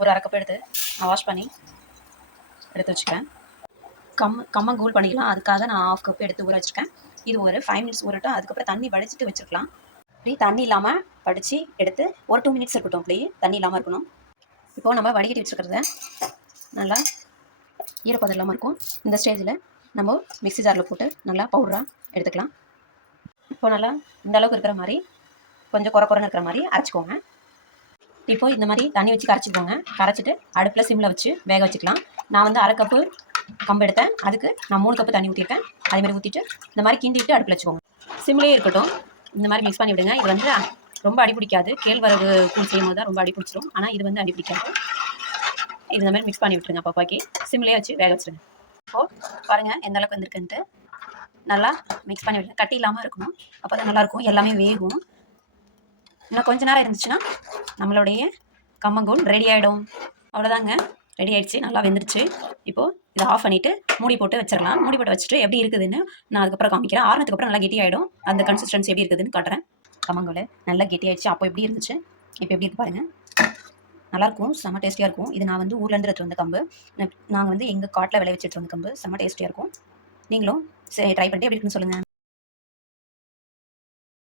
ஒரு அரை கப் எடுத்து நான் வாஷ் பண்ணி எடுத்து வச்சுக்கிறேன். கம் கம்மங்கூழ் பண்ணிக்கலாம். அதுக்காக நான் ஆஃப் கப் எடுத்து ஊற வச்சுருக்கேன். இது ஒரு ஃபைவ் மினிட்ஸ் ஊறட்டும். அதுக்கப்புறம் தண்ணி வடிச்சிட்டு வச்சுருக்கலாம். அப்படி தண்ணி இல்லாமல் வடித்து எடுத்து ஒரு டூ மினிட்ஸ் இருக்கட்டும் அப்படி தண்ணி இல்லாமல் இருக்கணும். இப்போது நம்ம வடிகட்டி வச்சுருக்கிறத நல்லா ஈரப்பதம் இல்லாமல் இருக்கும். இந்த ஸ்டேஜில் நம்ம மிக்ஸி ஜாரில் போட்டு நல்லா பவுடராக எடுத்துக்கலாம். இப்போ நல்லா இந்த அளவுக்கு இருக்கிற மாதிரி கொஞ்சம் குறை குறைன்னு இருக்கிற மாதிரி அரைச்சிக்கோங்க. இப்போ இந்த மாதிரி தண்ணி வச்சு கரைச்சிக்கோங்க. கரைச்சிட்டு அடுப்பில் சிம்மில் வச்சு வேக வச்சுக்கலாம். நான் வந்து அரை கப்பு கம்பு எடுத்தேன். அதுக்கு நான் மூணு கப்பு தண்ணி ஊற்றிருக்கேன் அதேமாதிரி ஊற்றிட்டு இந்த மாதிரி கிண்டிட்டு அடுப்பில் வச்சுக்கோங்க. சிம்லேயே இருக்கட்டும். இந்த மாதிரி மிக்ஸ் பண்ணி விடுங்க. இது வந்து ரொம்ப அடி பிடிக்காது. கேழ்வரகு கூழ் செய்யும் போது தான் ரொம்ப அடி பிடிச்சிரும். ஆனால் இது வந்து அடி பிடிக்காது. இது இந்த மாதிரி மிக்ஸ் பண்ணி விட்டுருங்க பாப்பாக்கி சிம்லேயே வச்சு வேக வச்சுருங்க. இப்போது பாருங்கள் எந்த அளவுக்கு வந்திருக்குன்ட்டு. நல்லா மிக்ஸ் பண்ணி விடுங்க. கட்டி இல்லாமல் இருக்கணும். அப்போ தான் நல்லாயிருக்கும் எல்லாமே வேகும். இன்னும் கொஞ்ச நேரம் இருந்துச்சுன்னா நம்மளுடைய கம்மங்கூழ் ரெடி ஆகிடும் அவ்வளோதாங்க ரெடி ஆகிடுச்சு நல்லா வெந்துருச்சு. இப்போது இதை ஆஃப் பண்ணிவிட்டு மூடி போட்டு வச்சிடலாம். மூடி போட்டு வச்சுட்டு எப்படி இருக்குதுன்னு நான் அதுக்கப்புறம் காமிக்கிறேன். ஆரணத்துக்கு அப்புறம் நல்லா கெட்டி ஆகிடும் அந்த கன்சிஸ்டன்சி எப்படி இருக்குதுன்னு காட்டுறேன். கம்மங்கூழ் நல்லா கெட்டி ஆகிடுச்சு அப்போ எப்படி இருந்துச்சு? இப்போ எப்படி இருக்கு பாருங்கள் நல்லாயிருக்கும் செம்ம டேஸ்டியாக இருக்கும். இது நான் வந்து ஊர்லேருந்து எடுத்துட்டு வந்த கம்பு. நாங்கள் வந்து எங்கள் காட்டில் விளைவிச்சிட்டு வந்த கம்பு. செம்ம டேஸ்டியாக இருக்கும். நீங்களும் சரி ட்ரை பண்ணிட்டு எப்படி இருக்குன்னு சொல்லுங்கள்